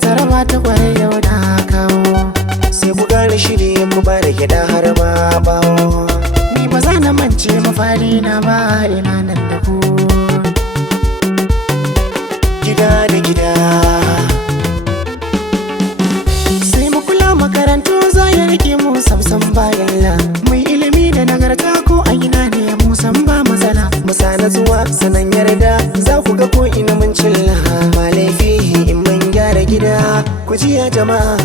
Jaruma ta kwarai yau na kawo, sai ku gane shiri ku ba da gida har ma bawo. Ni ba za na mance mafari na ba, ina nan da ku. Gida da gida sai mu kula makarantu za ya rike mu samsam bayan la. Mai ilimi da nagarta ko a ina ne mu san ba matsala. Musa na zuwa sanan yarda za ku ga ko ina mun cilla. Ba laifi in mun gyara gida ku ji ya jama'a.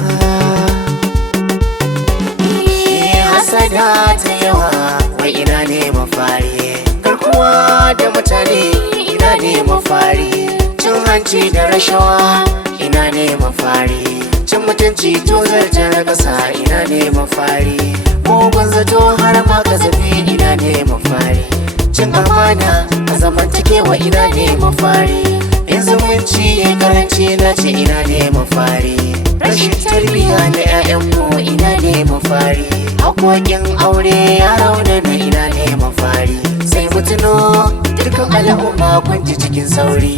Hasada ta yawa wai ina ne mafari, garkuwa da mutane ina ne mafari, cin hanci da rashawa ina ne mafari, cin mutunci tozarta na ƙasa ina ne mafari, mugun zato har ma kasafi ina ne mafari, cin amana a zamantakewa ina ne mafari, in zumunci ya karanci na ce ina ne mafari, rashin tarbiyya na 'ya'yanmu ina ne mafari, haƙoƙin aure ya raunana ina ne mafari, sai mutuno dukkan al'umma kun ji cikin sauri.